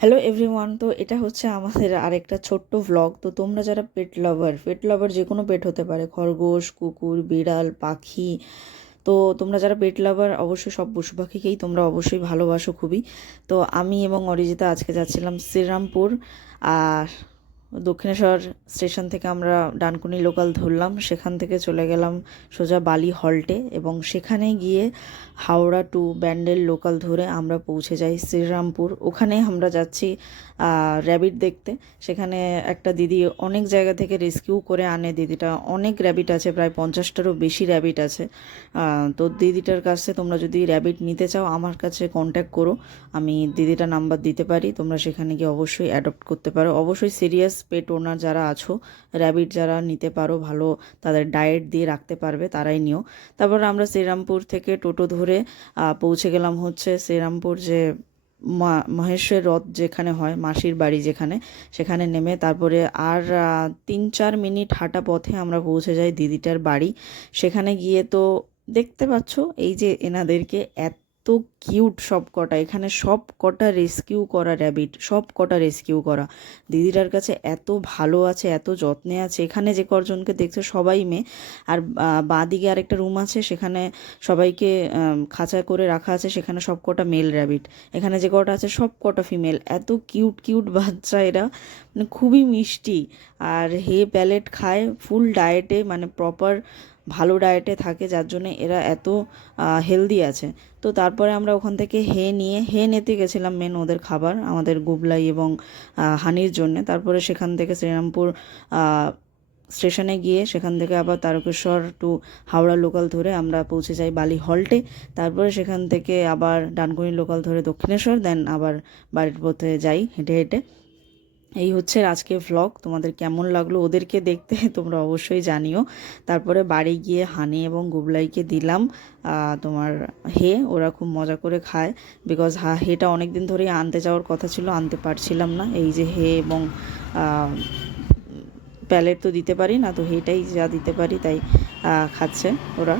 Hello everyone তো এটা হচ্ছে আমাদের আরেকটা ছোট্ট ভ্লগ তো তোমরা যারা পেট লাভার পেট লাভার যে কোনো পেট হতে পারে, খরগোশ, কুকুর, বিড়াল, পাখি, তো তোমরা যারা পেট লাভার অবশ্যই সব পশু পাখিকেই তোমরা অবশ্যই ভালোবাসো খুবই। তো আমি এবং অরিজিতা আজকে যাচ্ছিলাম শ্রীরামপুর, আর দক্ষিণেশ্বর স্টেশন থেকে আমরা ডানকুনি লোকাল ধরলাম। সেখান থেকে চলে গেলাম সোজা বালি হল্টে এবং সেখানে গিয়ে হাওড়া টু ব্যান্ডেল লোকাল ধরে আমরা পৌঁছে যাই শ্রীরামপুর। ওখানে আমরা যাচ্ছি র্যাবিট দেখতে। সেখানে একটা দিদি অনেক জায়গা থেকে রেস্কিউ করে আনে। দিদিটা অনেক র্যাবিট আছে, প্রায় পঞ্চাশটারও বেশি র্যাবিট আছে। তো দিদিটার কাছে তোমরা যদি র্যাবিট নিতে চাও, আমার কাছে কন্ট্যাক্ট করো। আমি দিদিটা নাম্বার দিতে পারি। তোমরা সেখানে গিয়ে অবশ্যই অ্যাডপ্ট করতে পারো। অবশ্যই সিরিয়াস পেট ওনার যারা আছো র্যাবিট যারা নিতে পারো ভালো, তাদের ডায়েট দিয়ে রাখতে পারবে, তারাই নিও। তারপর আমরা শ্রীরামপুর থেকে টোটো ধরে পৌঁছে গেলাম হচ্ছে শ্রীরামপুর যে মা- মহেশের রথ যেখানে হয়, মাসির বাড়ি যেখানে, সেখানে নেমে তারপরে আর তিন চার মিনিট হাঁটা পথে আমরা পৌঁছে যাই দিদিটার বাড়ি। সেখানে গিয়ে তো দেখতে পাচ্ছ, এই যে এনাদেরকে এত কিউট সব কটা এখানে সব কটা রেস্কিউ করা র্যাবিট সব কটা রেস্কিউ করা। দিদিটার কাছে এত ভালো আছে, এত যত্নে আছে। এখানে যে কজনকে দেখছে সবাই মেয়ে। আর বাঁদিকে আরেকটা রুম আছে, সেখানে সবাইকে খাঁচা করে রাখা আছে। সেখানে সব কটা মেল র্যাবিট এখানে যে কটা আছে সব কটা ফিমেল এত কিউট কিউট বাচ্চা এরা। মানে খুবই মিষ্টি। আর হে প্যালেট খায় ফুল ডায়েটে মানে প্রপার ভালো ডায়েটে থাকে, যার জন্য এরা এত হেলদি আছে। তো তারপরে আমরা ওখান থেকে হে নিয়ে, হে নিতে গেছিলাম মেন ওদের খাবার, আমাদের গুবলাই এবং হানির জন্য। তারপরে সেখান থেকে শ্রীরামপুর স্টেশনে গিয়ে সেখান থেকে আবার তারকেশ্বর টু হাওড়া লোকাল ধরে আমরা পৌঁছে যাই বালি হল্টে তারপরে সেখান থেকে আবার ডানকুনি লোকাল ধরে দক্ষিণেশ্বর দেন আবার বাড়ির পথে যাই হেঁটে হেঁটে। এই হচ্ছে আজকে ভ্লগ তোমাদের কেমন লাগল ওদেরকে দেখতে, তোমরা অবশ্যই জানিও। তারপরে বাড়ি গিয়ে হানি এবং গুবলাইকে দিলাম। তোমার হে, ওরা খুব মজা করে খায়। বিকজ হা, হেটা অনেক দিন ধরেই আনতে যাওয়ার কথা ছিল, আনতে পারছিলাম না। এই যে হে এবং প্যালেট তো দিতে পারি না, তো হেটাই যা দিতে পারি তাই খাচ্ছে ওরা।